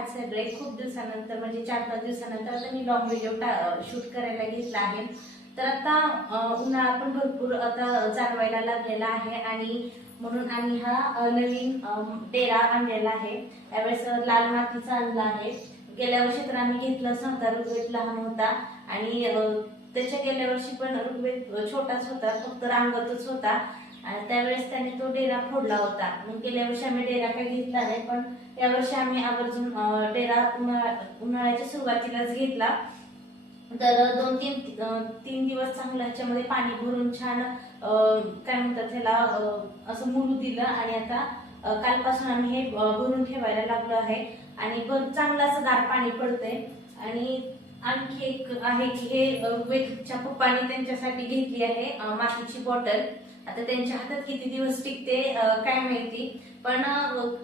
आज सगळे खूप दिवसानंतर म्हणजे 4-5 दिवसानंतर आता मी लॉंग व्हिडिओ शूट करायला घेतला आहे। तर आता उन्हाळा पण भरपूर आता जाणवायला लागलेला आहे आणि म्हणून आम्ही हा नवीन डेरा आणलेला आहे। यावेळेस लाल मातीचा आणला आहे। गेल्या वर्षी तर आम्ही घेतलाच नव्हता, ऋग्वेद लहान होता आणि त्याच्या गेल्या वर्षी पण ऋग्वेद छोटाच होता, फक्त रांगतच होता आणि त्यावेळेस त्याने तो डेरा फोडला होता। मग गेल्या वर्षी आम्ही डेरा काही घेतला नाही, पण यावर्षी आम्ही आवर्जून डेरा उन्हाळ्याच्या सुरुवातीलाच घेतला। तर 2-3 दिवस चांगलं ह्याच्यामध्ये पाणी भरून छान काय म्हणतात त्याला असं मुरू दिलं आणि आता कालपासून आम्ही हे भरून ठेवायला लागलो आहे आणि चांगलं असं गार पाणी पडतंय। आणि आणखी एक आहे की हे ऋग्वेदच्या पप्पांनी त्यांच्यासाठी घेतली आहे मातीची बॉटल। आता त्यांच्या हातात किती दिवस टिकते काय माहिती, पण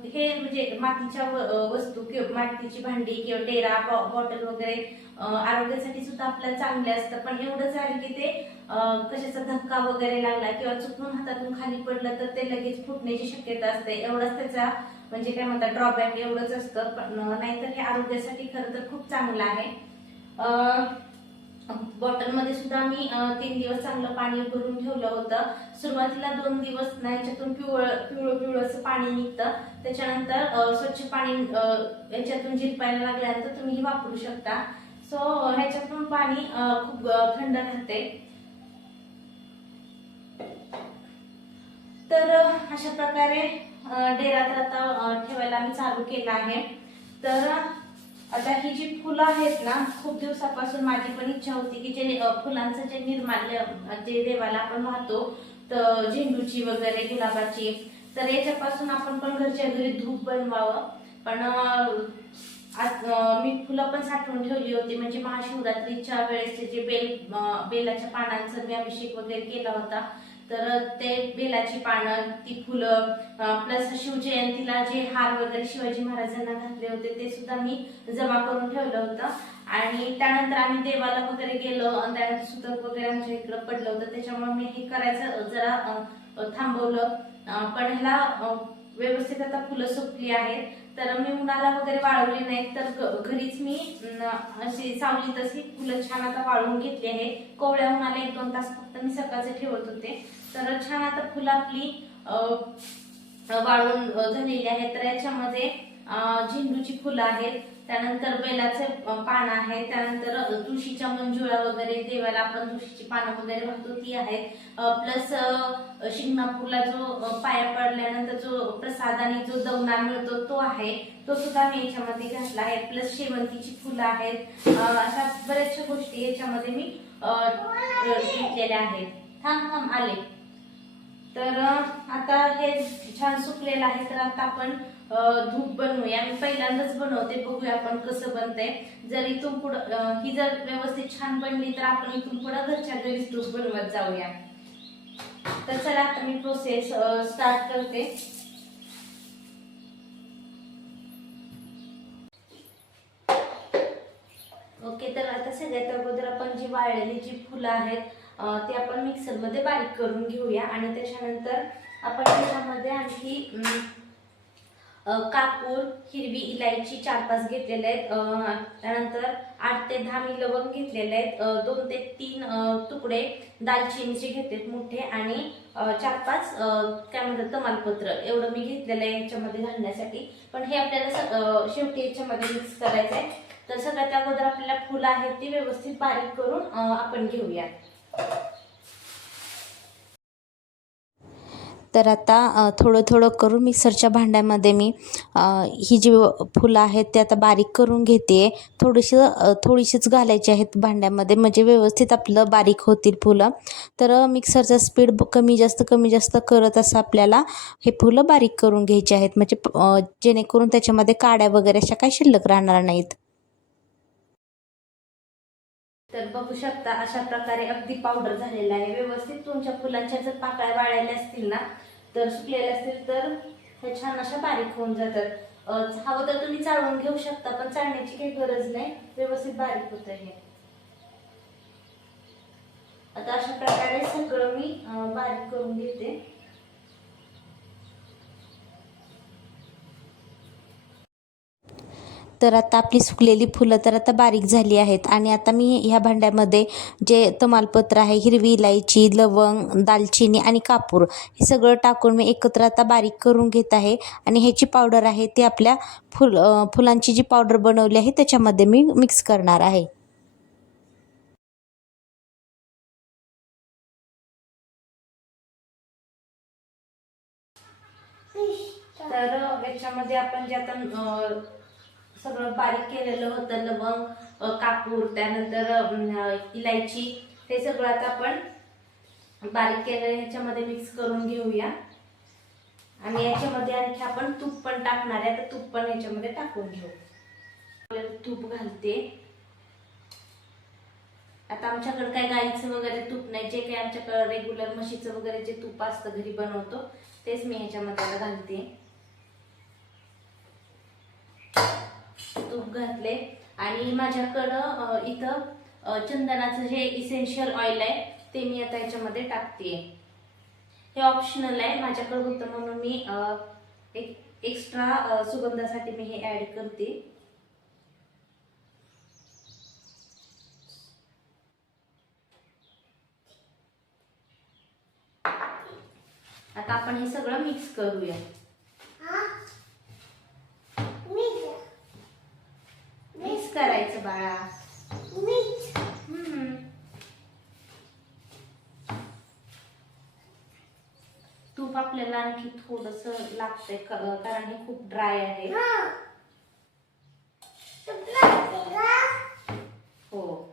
हे म्हणजे मातीच्या वस्तू किंवा मातीची भांडी किंवा डेरा बॉटल वगैरे आरोग्यासाठी सुद्धा आपल्याला चांगले असतं। पण एवढंच आहे की ते कशाचा धक्का वगैरे लागला किंवा चुकून हातातून खाली पडलं तर ते लगेच फुटण्याची शक्यता असते, एवढंच त्याचा म्हणजे काय म्हणतात ड्रॉबॅक एवढंच असतं। पण नाहीतर हे आरोग्यासाठी खरं तर खूप चांगलं आहे। बॉटल मध्ये सुद्धा मी 3 दिवस चांगलं पाणी भरून ठेवलं होतं। सुरुवातीला 2 दिवस ना याच्यातून पिवळं असं पाणी निघतं, त्याच्यानंतर स्वच्छ पाणी याच्यातून झिरपायला लागल्यानंतर तुम्ही वापरू शकता। सो ह्याच्यातून पाणी खूप थंड राहते। तर अशा प्रकारे डेरा तर आता ठेवायला मी चालू केला आहे। तर आता ही जी फुलं आहेत ना, खूप दिवसापासून माझी पण इच्छा होती की जे फुलांचं जे निर्माल्य जे देवाला आपण वाहतो, तर झेंडूची वगैरे गुलाबाची, तर याच्यापासून आपण पण घरच्या घरी धूप बनवावं। पण आज मी फुलं पण साठवून ठेवली होती, म्हणजे महाशिवरात्रीच्या वेळेस जे बेलाच्या पानांचा मी अभिषेक वगैरे केला होता, तर ते बेलाची पानं, ती फुलं प्लस शिवजयंतीला जे हार वगैरे शिवाजी महाराजांना घातले होते ते सुद्धा मी जमा करून ठेवलं होतं। आणि त्यानंतर आम्ही देवाला वगैरे गेलो आणि त्यानंतर सुतक वगैरे आमच्या इकडं पडलं होतं, त्याच्यामुळे मी हे करायचं जरा थांबवलं। पण ह्याला व्यवस्थित आता फुलं सुकली आहेत, तर मी उन्हाला वगैरे वाळवली नाहीत, तर घरीच मी अशी सावलीत अशी फुलं छान आता वाळवून घेतली आहे। कोवळ्या उन्हाला 1-2 तास फक्त मी सकाळचे ठेवत होते, तर छान आता फुलं आपली वाळून झालेली आहे। तर याच्यामध्ये झेंडूची फुलं आहेत, त्यानंतर बेलाचे पान आहे, त्यानंतर तुळशीच्या मंजुळा वगैरे देवाला आपण तुळशीची पानं वगैरे वाहतो ती आहेत, प्लस शिंगणापूरला जो पाया पडल्यानंतर जो प्रसाद आणि जो दवना मिळतो तो आहे, तो सुद्धा मी याच्यामध्ये घातला आहे। प्लस शेवंतीची फुलं आहेत, अशा बऱ्याचशा गोष्टी याच्यामध्ये मी घेतलेल्या आहेत। थांब आले। तर आता हे छान सुकलेलं आहे, तर आता आपण धूप बनवूया। मी पहिल्यांदाच बनवते, बघूया आपण कसं बनतंय। जर इथून पुढं ही जर व्यवस्थित छान बनली तर आपण इथून पुढं घरच्या घरीच धूप बनवत जाऊया। तर चला आता मी प्रोसेस स्टार्ट करते। ओके, तर आता सगळ्यात अगोदर आपण जी वाळलेली जी फुलं आहेत ते आपण मिक्सर मध्ये बारीक करून घेऊया आणि त्याच्यानंतर आपण त्याच्यामध्ये आणखी कापूर, हिरवी इलायची 4-5 घेतलेले आहेत, त्यानंतर 8 ते 10 मी लवंग घेतलेले आहेत, 2 ते 3 तुकडे दालचिनीचे घेतलेत मोठे आणि 4-5 काय म्हणतात तमालपत्र, एवढं मी घेतलेलं आहे याच्यामध्ये घालण्यासाठी। पण हे आपल्याला शेवटी याच्यामध्ये मिक्स करायचं आहे। तर सगळ्यात अगोदर आपल्याला फुलं आहेत ती व्यवस्थित बारीक करून आपण घेऊया। तर आता थोडं थोडं करून मिक्सरच्या भांड्यामध्ये मी ही जी फुलं आहेत ते आता बारीक करून घेते। थोडीशीच घालायची आहेत भांड्यामध्ये, म्हणजे व्यवस्थित आपलं बारीक होतील फुलं। तर मिक्सरचा स्पीड कमी जास्त करत असं आपल्याला हे फुलं बारीक करून घ्यायचे आहेत, म्हणजे जेणेकरून त्याच्यामध्ये काड्या वगैरे अशा काही शिल्लक राहणार नाहीत। तर बघू शकता अशा प्रकारे अगदी पावडर झालेला आहे व्यवस्थित। तुमच्या फुलांच्या जर पाकळ्या वाळलेल्या असतील ना, तर सुकलेल्या असतील तर हे छान अशा बारीक होऊन जातात। हवं तर तुम्ही चाळून घेऊ शकता, पण चाळण्याची काही गरज नाही, व्यवस्थित बारीक होतं हे। आता अशा प्रकारे सगळं मी बारीक करून घेते। तर आता आपली सुकलेली फुलं तर आता बारीक झाली आहेत आणि आता मी ह्या भांड्यामध्ये जे तमालपत्र आहे, हिरवी इलायची, लवंग, दालचिनी आणि कापूर हे सगळं टाकून मी एकत्र आता बारीक करून घेत आहे आणि ह्याची पावडर आहे ती आपल्या फुलांची जी पावडर बनवली आहे त्याच्यामध्ये मी मिक्स करणार आहे. तर याच्यामध्ये आपण जे आता सगळं बारीक केलेलं होतं, लवंग, कापूर, त्यानंतर इलायची, ते सगळं आता आपण बारीक केलेलं ह्याच्यामध्ये मिक्स करून घेऊया. आणि याच्यामध्ये आणखी आपण तूप पण टाकणार आहे, तर तूप पण ह्याच्यामध्ये टाकून घेऊ. तूप घालते. आता आमच्याकडे काय गाईचं वगैरे तूप नाही, जे काही आमच्याकडे रेग्युलर म्हशीचं वगैरे जे तूप असतं घरी बनवतो तेच मी ह्याच्यामध्ये घालते. तूप घातले आणि माझ्याकडं इथं चंदनाचं जे इसेन्शियल ऑइल आहे ते मी आता याच्यामध्ये टाकते. हे ऑप्शनल आहे, माझ्याकडे होतं म्हणून मी एक एक्स्ट्रा सुगंधासाठी मी हे ऍड करते. आता आपण हे सगळं मिक्स करूया. मिक्स करायचं बाळा. तूप आपल्याला आणखी थोडस लागतंय कारण हे खूप ड्राय आहे. हो.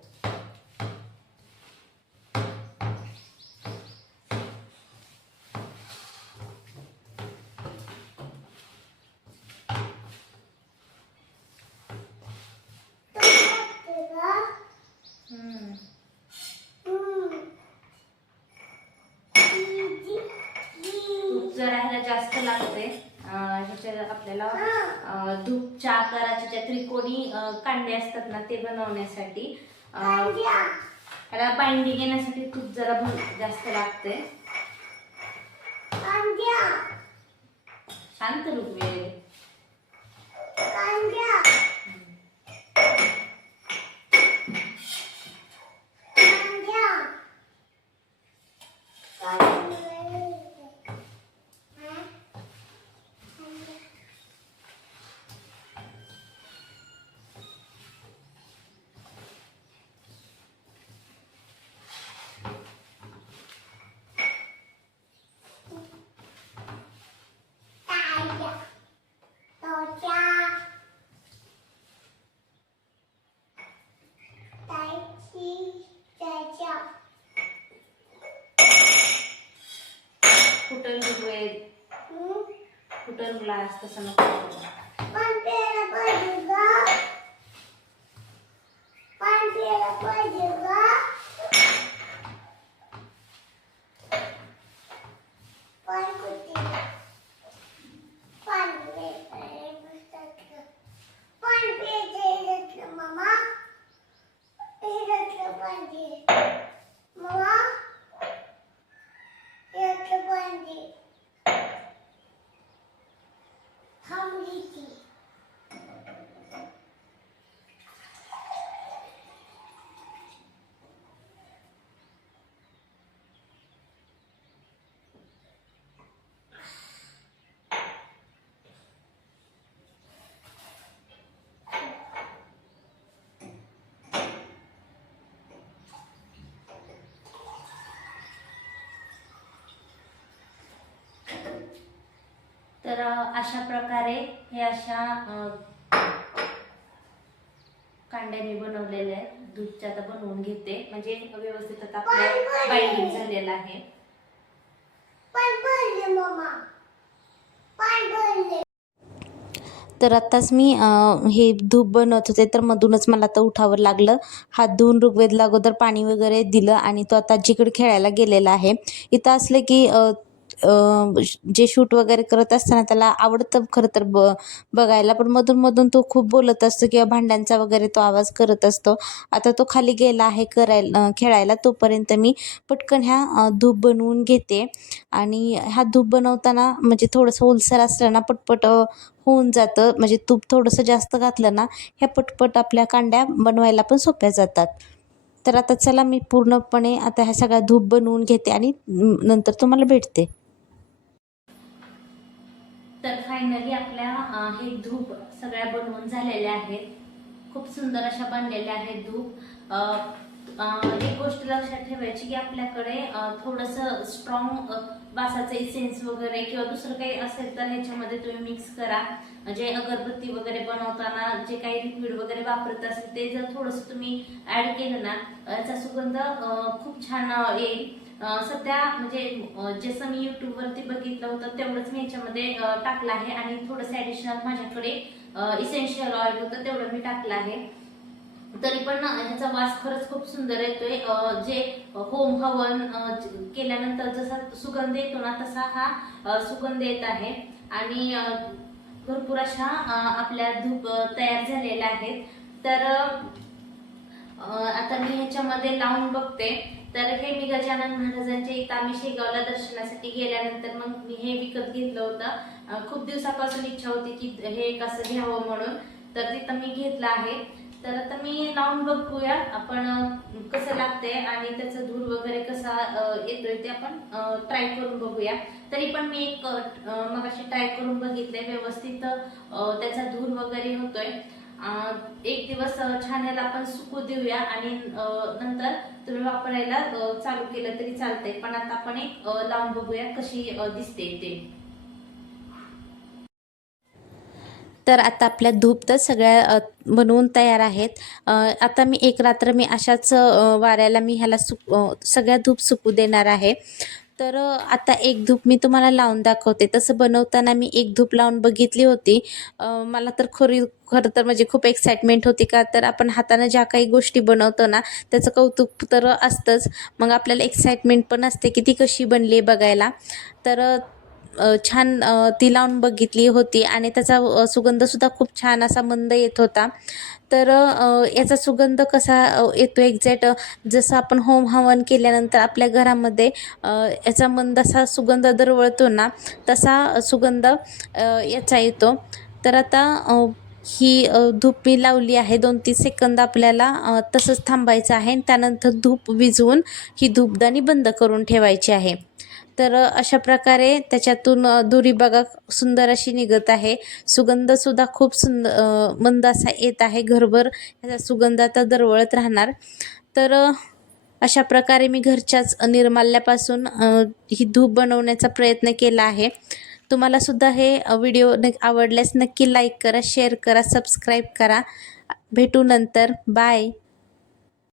तूप जरा ह्याला जास्त लागते. ह्याच्या आपल्याला धूपच्या आकाराच्या ज्या त्रिकोणी कांडे असतात ना ते बनवण्यासाठी ह्याला बाइंडिंग येण्यासाठी तूप जरा जास्त लागते. शांत ऋग्वेद. फुटल ऋग्वेद, फुटल ग्लास, तसं नको. तर अशा प्रकारे हे अशा कांड्या मी बनवलेल्या आहेत. दूधच्या आता बनवून घेते, म्हणजे व्यवस्थित आता आपलं बाइंडिंग झालेलं आहे. तर आत्ताच मी हे धूप बनवत होते तर मधूनच मला आता उठावं लागलं. हात धुवून ऋग्वेदला अगोदर पाणी वगैरे दिलं आणि तो आता आजीकडे खेळायला गेलेला आहे. इथं असलं की जे शूट वगैरे करत असताना त्याला आवडतं खरं तर बघायला, पण मधून तो खूप बोलत असतो किंवा भांड्यांचा वगैरे तो आवाज करत असतो. आता तो खाली गेला आहे खेळायला, तोपर्यंत मी पटकन ह्या धूप बनवून घेते. आणि हा धूप बनवताना म्हणजे थोडंसं ओलसर असलं ना पटपट होऊन जातं. म्हणजे तूप थोडंसं जास्त घातलं ना ह्या पटपट आपल्या कांड्या बनवायला पण सोप्या जातात. तर आता चला मी पूर्णपणे आता ह्या सगळ्या धूप बनवून घेते आणि नंतर तुम्हाला भेटते. तर फायनली आपल्या हे धूप सगळ्या बनवून झालेल्या आहेत. खूप सुंदर अशा बनलेल्या आहेत धूप. एक गोष्ट लक्षात ठेवायची की आपल्याकडे थोडंसं स्ट्रॉंग वासाचं इसेन्स वगैरे किंवा दुसरं काही असेल तर ह्याच्यामध्ये तुम्ही मिक्स करा. जे अगरबत्ती वगैरे बनवताना जे काही लिक्विड वगैरे वापरत असेल ते जर थोडंसं तुम्ही ऍड केलं ना याचा सुगंध खूप छान येईल. सध्या म्हणजे जसं मी युट्यूबवरती बघितलं होतं तेवढंच मी ह्याच्यामध्ये टाकलं आहे आणि थोडंसं ॲडिशनल माझ्याकडे इसेन्शियल ऑइल होतं तेवढं मी टाकलं आहे. तरी पण ह्याचा वास खरंच खूप सुंदर येतोय. जे होम हवन केल्यानंतर जसा सुगंध येतो ना तसा हा सुगंध येत आहे. आणि भरपूर अशा आपल्या धूप तयार झालेल्या आहेत. तर आता मी ह्याच्यामध्ये लावून बघते. तर हे मी गजानन महाराजांच्या इथं आम्ही शेगावला दर्शनासाठी गेल्यानंतर मग मी हे विकत घेतलं होतं. खूप दिवसापासून इच्छा होती की हे कसं घ्यावं म्हणून, तर तिथं मी घेतलं आहे. तर आता मी लावून बघूया आपण कसं लागते आणि त्याचा धूर वगैरे कसा येतोय ते आपण ट्राय करून बघूया. तरी पण मी एक मगाशी ट्राय करून बघितलंय, व्यवस्थित त्याचा धूर वगैरे होतोय. एक दिवस छान याला आपण सुकू देऊया आणि नंतर तुम्ही वापरायला चालू केलं तरी चालतंय. पण आता आपण एक लावून बघूया कशी दिसते ते. तर आता आपल्या धूप तर सगळ्या बनवून तयार आहेत. आता मी एक रात्र मी अशाच वाऱ्याला मी ह्याला सगळ्या धूप सुकू देणार आहे. तर आता एक धूप मी तुम्हाला लावून दाखवते. तसं बनवताना मी एक धूप लावून बघितली होती. मला तर खरं तर म्हणजे खूप एक्साइटमेंट होती, का तर आपण हातानं ज्या काही गोष्टी बनवतो ना त्याचं कौतुक तर असतंच. मग आपल्याला एक्साइटमेंट पण असते की ती कशी बनली बघायला. तर छान ती लावून बघितली होती आणि त्याचा सुगंधसुद्धा खूप छान असा मंद येत होता. तर याचा सुगंध कसा येतो एक्झॅक्ट जसं आपण होम हवन केल्यानंतर आपल्या घरामध्ये याचा मंद असा सुगंध दरवळतो ना तसा सुगंध याचा येतो. तर आता ही धूप मी लावली आहे. 2-3 सेकंद आपल्याला तसंच थांबायचं आहे. त्यानंतर धूप विझवून ही धूपदाणी बंद करून ठेवायची आहे. तर अशा प्रकारे त्याच्यातून धुरी बघा सुंदर अशी निघत आहे. सुगंधसुद्धा खूप मंद असा येत आहे. घरभर ह्याचा सुगंध आता दरवळत राहणार. तर अशा प्रकारे मी घरच्याच निर्माल्यापासून ही धूप बनवण्याचा प्रयत्न केला आहे. तुम्हालासुद्धा हे व्हिडिओ आवडल्यास नक्की लाईक करा, शेअर करा, सबस्क्राईब करा. भेटू नंतर. बाय.